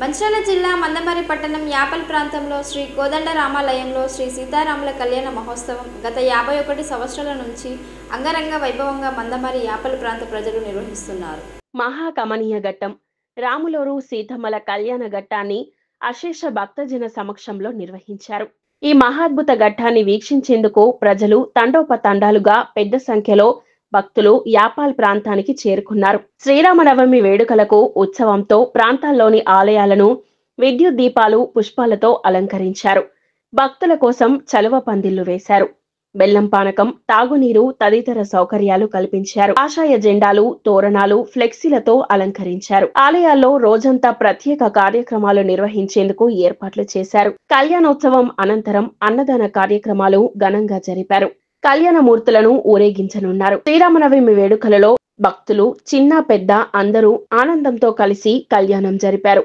మంచిర్యాల జిల్లా మందమరి పట్టణం యాపల్ ప్రాంతంలో శ్రీ కోదండరామాలయంలో శ్రీ సీతారాముల కళ్యాణ మహోత్సవం గత 51 సంవత్సరాల నుంచి అంగరంగ వైభవంగా మందమరి యాపల్ ప్రాంత ప్రజలు నిర్వహిస్తున్నారు. మహాకమనీయ ఘట్టం రాములోరు సీతమ్మల కళ్యాణ ఘట్టాన్ని అశేష భక్తజన సమక్షంలో నిర్వహించారు. ఈ మహాద్భుత ఘట్టాన్ని వీక్షించేందుకు ప్రజలు తండోపతండాలుగా పెద్ద సంఖ్యలో భక్తులు యాపాల్ ప్రాంతానికి చేరుకున్నారు. శ్రీరామనవమి వేడుకలకు ఉత్సవంతో ప్రాంతాల్లోని ఆలయాలను విద్యుత్ దీపాలు పుష్పాలతో అలంకరించారు. భక్తుల కోసం చలువ పందిళ్లు వేశారు. బెల్లం పానకం, తాగునీరు తదితర సౌకర్యాలు కల్పించారు. కాషాయ జెండాలు, తోరణాలు, ఫ్లెక్సీలతో అలంకరించారు. ఆలయాల్లో రోజంతా ప్రత్యేక కార్యక్రమాలు నిర్వహించేందుకు ఏర్పాట్లు చేశారు. కళ్యాణోత్సవం అనంతరం అన్నదాన కార్యక్రమాలు ఘనంగా జరిపారు. కళ్యాణమూర్తులను ఊరేగించనున్నారు. శ్రీరామనవమి వేడుకలలో భక్తులు చిన్న పెద్ద అందరూ ఆనందంతో కలిసి కళ్యాణం జరిపారు.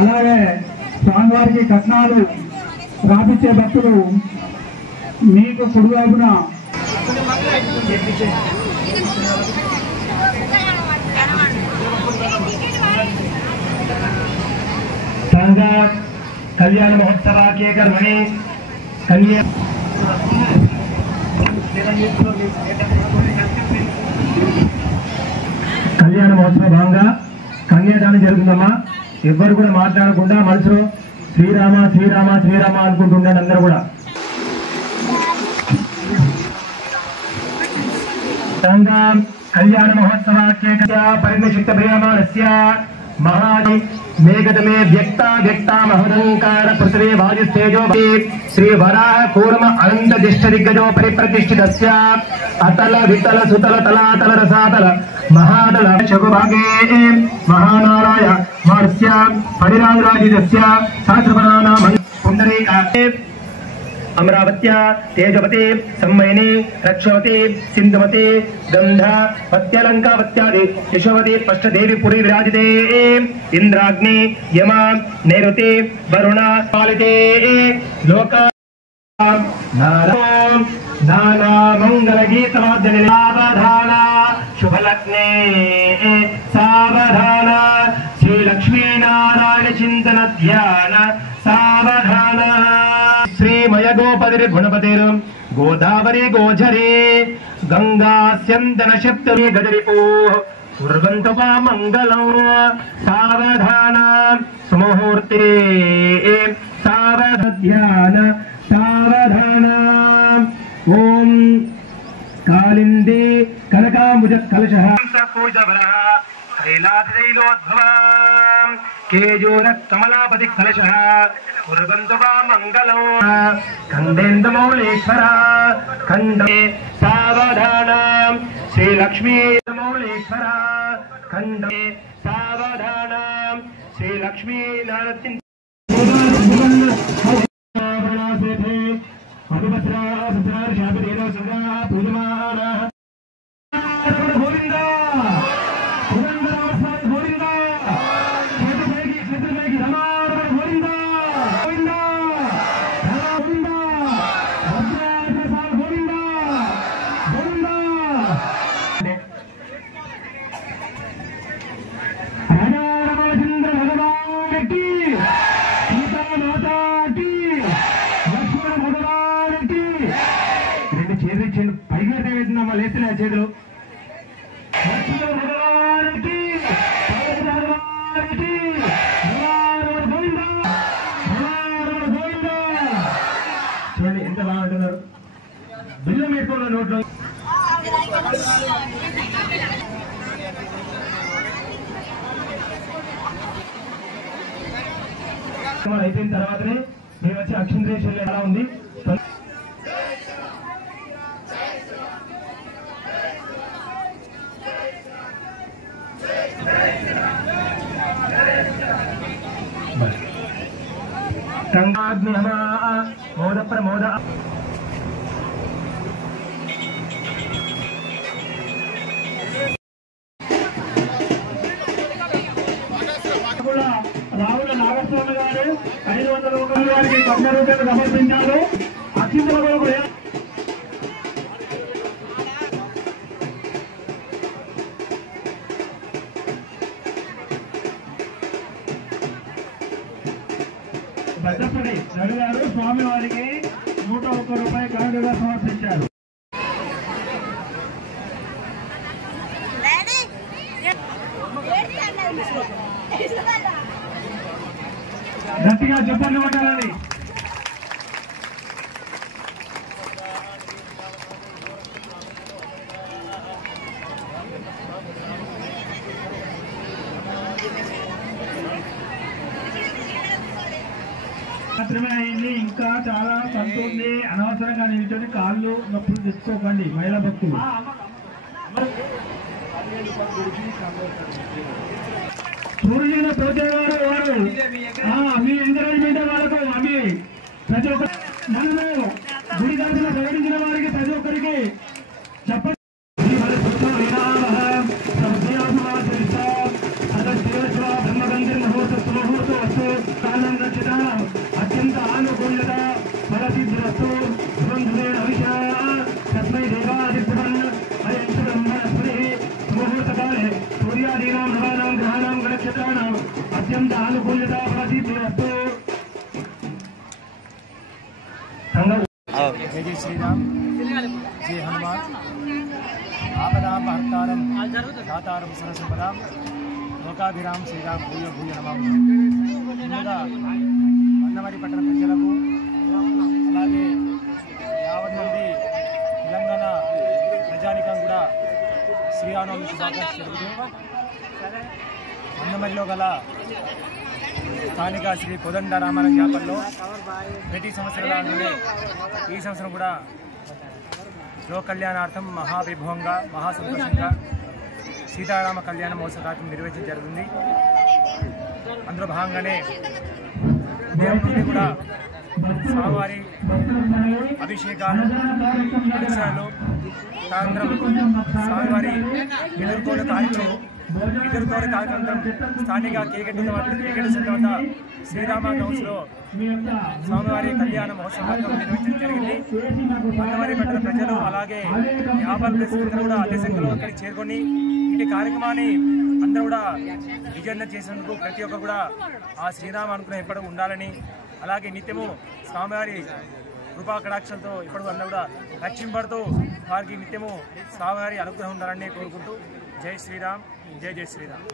అలాగే స్వామివారికి కట్నాలు రాపిచ్చే భక్తులు మీకు కుడివైపున कल्याण महोत्सव के कर्मणि కళ్యాణ మహోత్సవ భాగంగా కన్యాదానం జరుగుతుందమ్మా. ఎవ్వరు కూడా మాట్లాడకుండా మనసులో శ్రీరామ శ్రీరామ శ్రీరామ అనుకుంటున్నాడు అందరూ కూడా. కళ్యాణ మహోత్సవ పరిణశక్త ప్రియమానస్య महादि मेघदमे व्यक्ता व्यक्ता महदंकार पृथ्वी वायुस्तेजो श्री वराह कूर्म अनंत दिष्ट दिग्गजो परिप्रतिष्ठितस्य अतल वितल सुतल तलातल रसातल महातल चगुभागे महानाराय महर्ष्य परिराजराजितस्य सहस्रवरानां पुंडरीकाते अमरावत्या तेजवती सम्मयिनी रक्षवती सिंधुमती गंध पत्यलंकावत्यादि यशोवती स्पष्टदेवी पुरी विराजिते इंद्राग्नि यम नैऋति वरुण पालिते लोका नाना मंगल गीत सावधान शुभलग्ने सावधान श्री लक्ष्मी नारायण चिंतन ध्यान सावधान श्रीमय गोपति गुणपतिर गोदावरी गोझरे गंगा स्यंदन सप्तमी गजरिपो कुर्वन्तु वा मंगलं सावधान सुमुहूर्ते सावधान सावधान ओम कालिंदी कनकांबुज कलशः पूजवरः कैलासशैलोद्भवः केजूर कमलापति कलशः कुर्वन्तु वा मंगलं खंडेन्दुमौलेश्वर खंडे सावधान श्री लक्ष्मी मौलेश्वर खंडे सावधान श्री लक्ष्मी नारायण చేతులు చూడండి ఎంత బాగా అంటున్నారు. బిల్లం వేసుకోవాలి నోట్లో. అయిపోయిన తర్వాతనే మేము వచ్చి అక్షంత్రేశ్వరులు ఎలా ఉంది गंगाग्नि मोद प्रमोद రావుల నాగస్వామి గారు 500 రూపాయల వారికి 100 రూపాయలు సమర్పించారు. అక్షింతల కొరకు భద్రపడి రవి గారు స్వామి వారికి 101 రూపాయలు కానుకగా సమర్పించారు. గట్టిగా చెప్పండి కొట్టాలని. మాత్రమే అయింది, ఇంకా చాలా సంతుంది. అనవసరంగా నిల్చొని కాళ్ళు నొప్పులు తెచ్చుకోకండి మహిళా భక్తులు. సూర్యుల ప్రజలు వారు మీ ఎంకరేజ్మెంట్ వాళ్ళకు అవి ప్రతి ఒక్క మనము గుడి దర్శన ప్రకటించిన వారికి ప్రతి ఒక్కరికి చెప్పండి. अत्यंत आनुकूल्यता फलसिद्धिरस्तु तस्मै देवादित्यं క్షేత్రాణం అత్యంత ఆనుకూల్యత ప్రసిద్ధిరస్తు. जय जय श्री राम, जय हनुमान. आपदां हर्तारं दातारं सरसंपदां लोकाभिराम శ్రీరామ్ భూయ భూయ నమః. ముందుగా మందమరి పట్టణ ప్రజలకు అలాగే యావత్ మంది తెలంగాణ ప్రజానికం కూడా శ్రీరామనవమి శుభాకాంక్షలు తెలుపుతూ మందమరిలో గల స్థానిక శ్రీ కోదండ రామాలయం యాపల్లో ప్రతి సంవత్సరంలానే ఈ సంవత్సరం కూడా లోక కళ్యాణార్థం మహావైభవంగా మహాసంతోషంగా సీతారామ కళ్యాణ మహోత్సవ కార్యక్రమం నిర్వహించడం జరుగుతుంది. అందులో భాగంగానే ఉదయం నుండి కూడా స్వామివారి అభిషేకాలు అర్చనలు సాయంత్రం స్వామివారి ఎదుర్కోలు కార్యక్రమం స్థానిక కేకెట్ సెంటర్ వద్ద శ్రీరామ హౌస్లో స్వామివారి కళ్యాణ మహోత్సవం నిర్వహించడం జరిగింది. మందమరి పట్టణ ప్రజలు అలాగే యాభై ప్రజలు కూడా అదే సంఖ్యలో ఇక్కడికి చేరుకొని ఇటు కార్యక్రమాన్ని అందరూ కూడా విజయవంతం చేసేందుకు ప్రతి ఒక్కరు కూడా ఆ శ్రీరామ అనుగ్రహం ఎప్పుడు ఉండాలని అలాగే నిత్యము స్వామివారి కృపా కటాక్షలతో ఇప్పుడు అందరూ కూడా రక్షింపడుతూ వారికి నిత్యము స్వామివారి అనుగ్రహం ఉండాలని కోరుకుంటూ జై శ్రీరామ్, జై జై శ్రీరామ్.